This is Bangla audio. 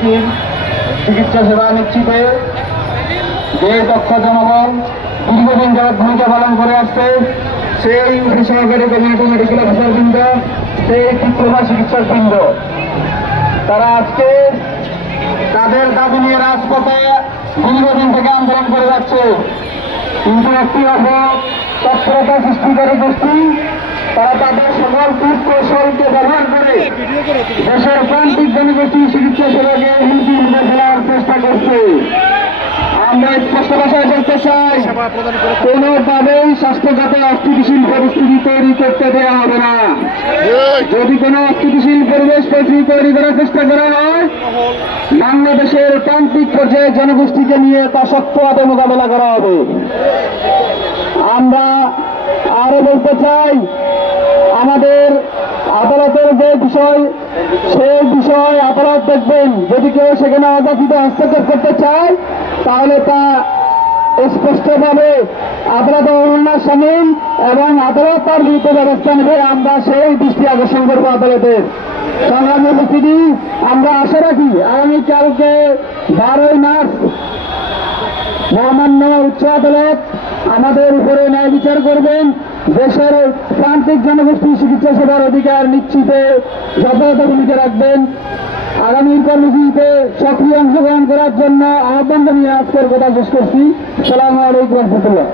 চিকিৎসা সেবা নিশ্চিতে যে দক্ষ জনগণ দীর্ঘদিন যাবৎ ভূমিকা পালন করে আসছে, সেই সহকারী কমিউনিটি মেডিকেল অফিসার বৃন্দ, সেই ডিপ্লোমা চিকিৎসক বৃন্দ, তারা আজকে তাদের দাবি নিয়ে রাজপথে দীর্ঘদিন থেকে আন্দোলন করে যাচ্ছে। কিন্তু একটি তৎপরতা সৃষ্টিকারী গোষ্ঠী তারা তাদের সকল কূটকৌশলকে ব্যবহার করে দেশের প্রান্তিক জনগোষ্ঠী চিকিৎসা সেবাকে হুমকির মুখে ফেলার চেষ্টা করছে। আমরা স্পষ্ট ভাষায় বলতে চাই, কোনোভাবেই স্বাস্থ্যখাতে অস্থিতিশীল পরিস্থিতি তৈরি করতে দেওয়া হবে না। যদি কোনো অস্থিতিশীল পরিবেশ তৈরি করার চেষ্টা করা হয়, বাংলাদেশের প্রান্তিক পর্যায়ে জনগোষ্ঠীকে নিয়ে তা শক্তভাবে মোকাবেলা করা হবে। আমরা আরো বলতে চাই, আমাদের আদালতের যে বিষয়, সেই বিষয় আদালত দেখবেন। যদি কেউ সেখানে অযাচিত হস্তক্ষেপ করতে চায়, তাহলে তা স্পষ্টভাবে আদালত অবমাননার সামিল এবং আদালত তার বিরুদ্ধে ব্যবস্থা নেবে। আমরা সেই দৃষ্টি আকর্ষণ করবো আদালতের। সংগ্রামী উপস্থিতি, আমরা আশা রাখি আগামীকালকে 12ই মার্চ মহামান্য উচ্চ আদালত আমাদের উপরে ন্যায় বিচার করবেন। দেশের প্রান্তিক জনগোষ্ঠী চিকিৎসা সেবার অধিকার নিশ্চিতে যথাযথ ভূমিকা রাখবেন। আগামী কর্মসূচিতে সক্রিয় অংশগ্রহণ করার জন্য আহ্বান জানিয়ে আজকের কথা শেষ করছি। আসসালামু আলাইকুম ওয়া রাহমাতুল্লাহ।